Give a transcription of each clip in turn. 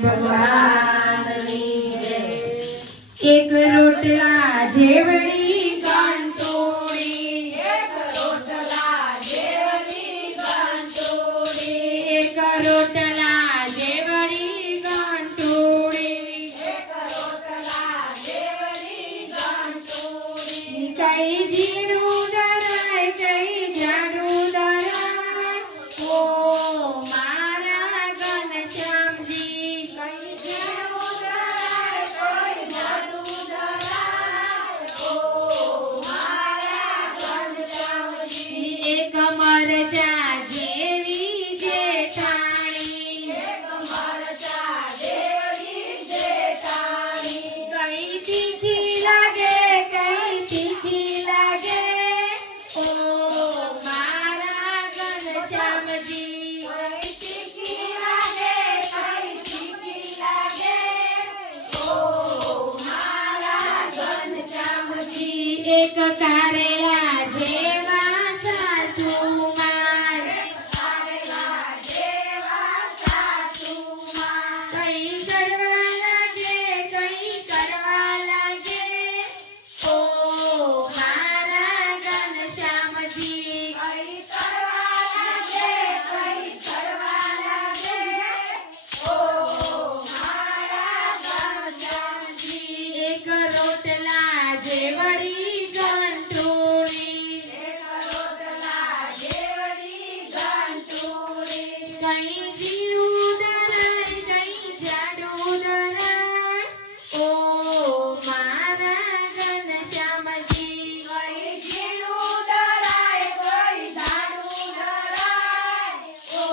ભગવાનની જય। એક રોટલા જેવડી ગંટોળી, એક રોટલા જેવડી ગંટોળી, એક રોટલા જેવડી ગંટોળી, એક રોટલા જેવડી ગંટોળી, કઈ ઝીણું દરાય કઈ જાડું દરાય, ઓ મારા ઘનશ્યામજી, કઈ ઝીણું દરાય કોઈ જાડું દરાય, ઓ મારા ઘનશ્યામજી। એક મરચા જેવી જેઠાણી, એક મરચા જેવડી જેઠાણી, કઈ તીખી લાગે કઈ તીખી લાગે, ઓ મારા ઘનશ્યામજી, કઈ તીખી લાગે કઈ તીખી લાગે, ઓ મારા ઘનશ્યામજી। એક કારેલા જેવા સાસુમાર, કારેલા જેવા સાસુમાં, કઈ કરવા લાગે કઈ કરવા લાગે, ઓ મારા ઘનશ્યામજી, કઈ કરવા લાગે કઈ કરવા લાગે, ઓ મારા ઘનશ્યામજી। એક રોટલા જેવડી ગંટોળી, એક રોટલા જેવડી ગંટોળી, કઈ ઝીણું દરાય કઈ જાડું દરાય, ઓ મારા ઘનશ્યામજી, કઈ ઝીણું દરાય કોઈ જાડું દરાય, ઓ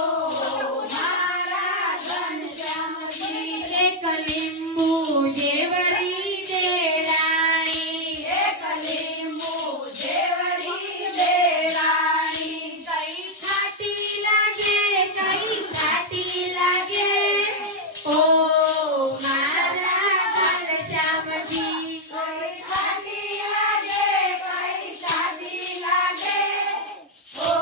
મારા ઘનશ્યામજી। એક લીંબુ જેવડી દેરાણી, એક લીંબુ જેવડી દેરાણી, કઈ ખાટી લાગે કઈ ખાટી લાગે, ઓ મારા ઘનશ્યામજી, કઈ ખાટી લાગે કઈ સાદી લાગે, ઓ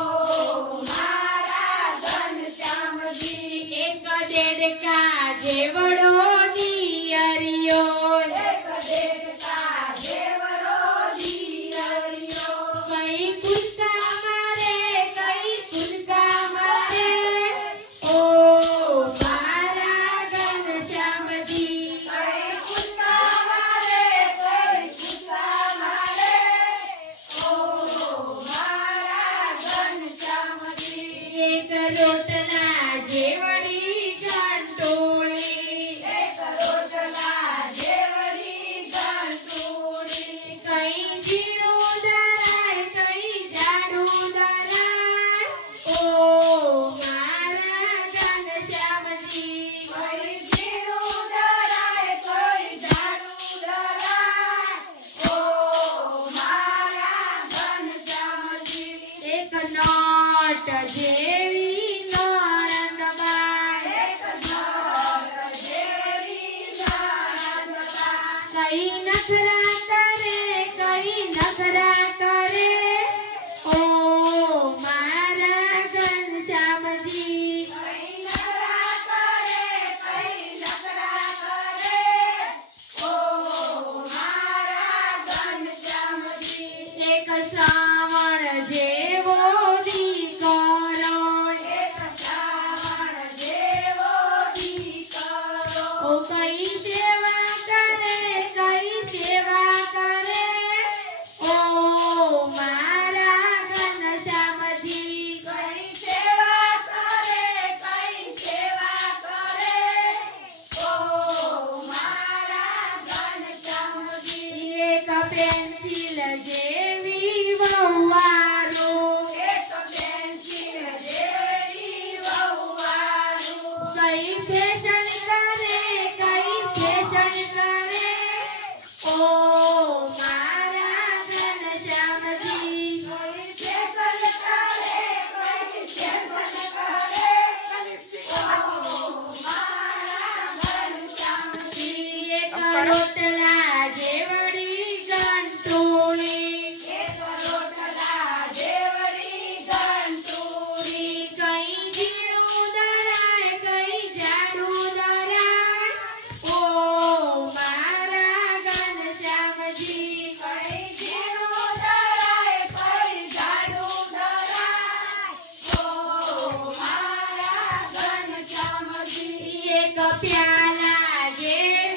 મારા ઘનશ્યામજી। એક દેડકા જેવડો દિયરિયો, એક દેડકા જેવડો દિયરિયો, કઈ કૂદકા મારે કઈ કૂદકા મારે, ઓ મારા ઘનશ્યામજી, કઈ કૂદકા મારે કઈ કૂદકા મારે, ઓ મારા ઘનશ્યામજી। એક રોટલા જેવડી ગંટોળી, એક રોટલા જેવડી ગંટોળી, કઈ ઝીણું દરાય કઈ જાડું દરાય, ઓ મારા ઘનશ્યામજી, કઈ ઝીણું દરાય કોઈ જાડું દરાય, ઓ મારા ઘનશ્યામજી। એક નોટ જેવી નણંદબાઈ, એક નોટ જેવી નણંદબાઈ, કઈ નખરા કરે કઈ નખરા કરે, ઓ મારા ઘનશ્યામજી, કઈ નખરા કરે કઈ નખરા કરે, ઓ મારા ઘનશ્યામજી। એક શ્રાવણ જેવો દીકરો, એક શ્રાવણ જેવો દીકરો, ઓ કઈ સેવા કરે કઈ સેવા કરે, ઓ મારા ઘનશ્યામજી, કઈ સેવા કરે કઈ સેવા કરે, ઓ મારા ઘનશ્યામજી। એક પેન્સિલ જેવી વહુવારો, એક પેન્સિલ જેવી વહુવારું, કઈ ફેશન કરે કઈ ફેશન કરે, ઓ મારા ઘનશ્યામજી, કઈ ફેશન કરે કઈ ફેશન કરે, ઓ મારા ઘનશ્યામજી। એક રોટલા જેવડી ગંટોળી, એક રોટલા જેવડી ગંટોળી, કઈ ઝીણું દરાય કઈ જાડું દરાય, પ્યાલા જેવી